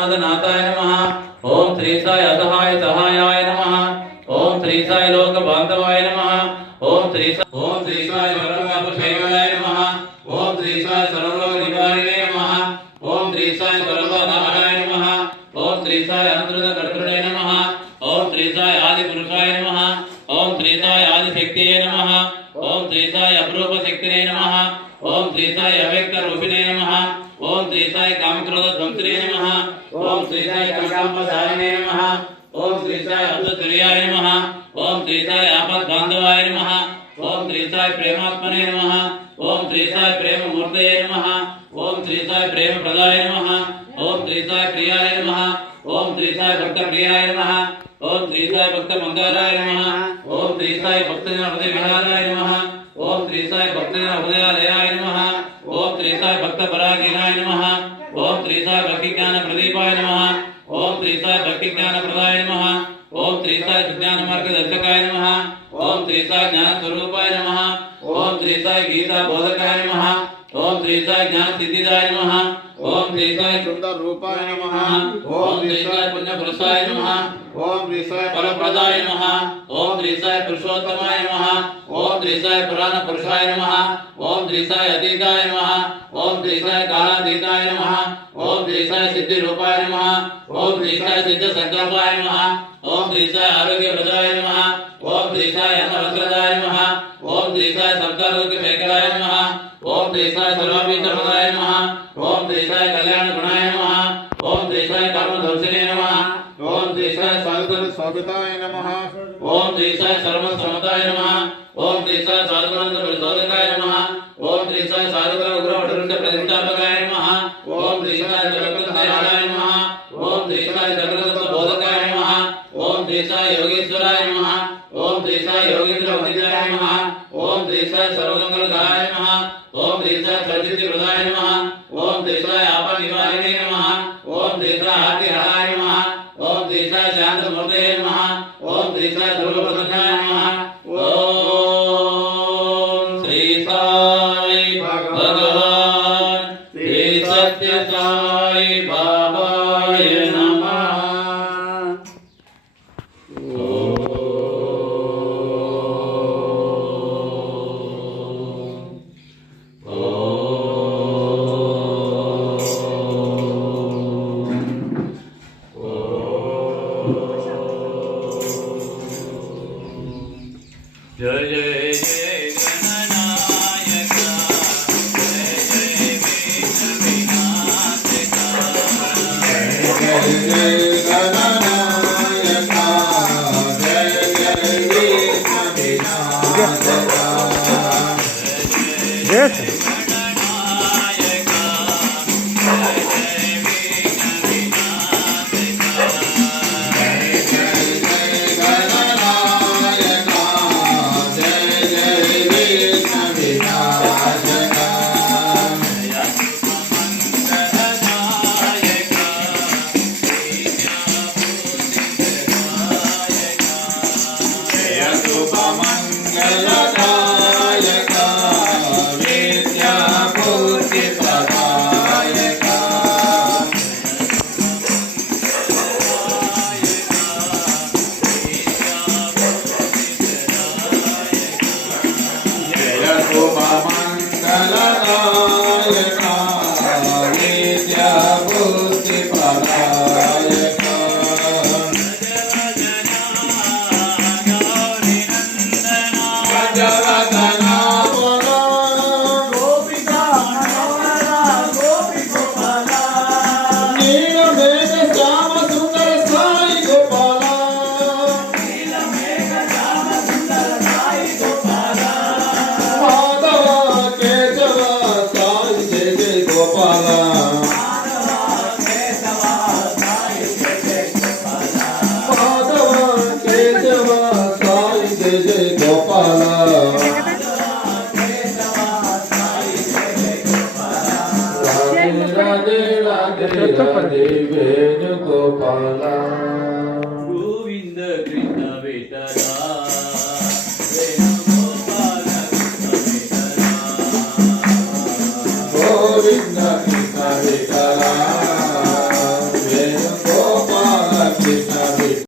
नाथ नाथाय नमः। ओम श्री साई असहाय सहायाय नमः। ओम श्री साई लोक बांधवाय नमः। ओम श्री साई सर्वपापक्षयाय नमः। ओम श्री साई सर्वरोग निवारणे नमः। ओम श्री साई सर्वनाहाय नमः। ओम श्री साई अनंत कर्तृणे नमः। ओम श्री साई आदि पुरुषाय नमः। ओम श्री साई आदि शक्तिये नमः। ओम श्री साई अप्रूप शक्तिने नमः। ओम श्री साई अव्यक्त रूपिणे नमः। ओम श्री साई कामक्रोध ध्वंसिने नमः। ओम श्री साई कामकामधारिणे नमः। ओम श्री साई अर्थतुर्याय नमः। ओम श्री साई आपद बांधवाय नमः। ओम श्री साई प्रेमात्मने नमः। ओम श्री साई प्रेम मूर्तये नमः। ओम श्री साई प्रेम प्रदाय नमः। ओम श्री साई प्रियाय नमः। ओम श्री साई भक्त प्रियाय नमः। ओम श्री साई भक्त मंगलाय नमः। ओम श्री साई भक्त हृदय विहाराय नमः। ओम श्री साई भक्त हृदयालयाय नमः। ओम श्री साई भक्त परागीनाय नमः। ओम श्री साई भक्ति ज्ञान प्रदीपाय नमः। ओम श्री साई भक्ति ज्ञान प्रदाय नमः। ओम श्री साई विज्ञान मार्गदर्शकाय नमः। ओम श्री साई ज्ञान स्वरूपाय नमः। ओम श्री साई गीता बोधकाय नमः। ओम श्री साई ज्ञान सिद्धिदाय नमः। ओम श्री साई सुंदर रूपाय नमः। ओम श्री साई पुण्य पुरुषाय नमः। ओम श्री साई फलप्रदाय नमः। ओम श्री साई पुरुषोत्तमाय नमः। ओम श्री साई पुराण पुरुषाय नमः। ओम श्री साई अतीताय नमः। ओम श्री साई कालातीताय नमः। ओम श्री साई सिद्धि रूपाय नमः। ओम श्री साई सिद्ध संकल्पाय नमः। ओम श्री साई आरोग्य प्रदाय नमः। ओम श्री साई अन्नवस्त्रदाय नमः। ओम श्री साई सर्वलोक शेखराय नमः। ओम श्री साई सर्वाभीष्टप्रदाय नमः। ओम श्री साई कल्याण गुणाय नमः। ओम श्री साई कर्म ध्वंसिने नमः। ओम श्री साई साधुगुण स्वागताय नमः। ओम श्री साई सर्व समताय नमः। ओम श्री साई साधुगुण परिशोधकाय नमः। ओम श्री साई साधुगुण उग्र वटुरुष्ट प्रतिष्ठापकाय नमः। ओम श्री साई जगत दयालाय नमः। ओम श्री साई जगत बोधकाय नमः। ओम श्री साई योगेश्वराय नमः। ओम श्री साई योगेंद्र वंदिताय नमः। ओम श्री साई सर्वमंगलकाय नमः। ओम श्री साई सर्वसिद्धि प्रदाय नमः। ओम श्री साई आपद निवारिणे नमः। ओम श्री साई हातिहराय नमः। ओम श्री साई शांत मूर्तये नमः। ओम श्री साई सर्वप्रसन्नाय नमः। ओम श्री साई भगवान श्री सत्य साई बाबाय नमः। जय जय जय गणनायक जय जय विघ्न विनाशक जय जय जय गणनायक जय जय विघ्न विनाशक जय जय राधे राधे राधे वेणुगोपाला।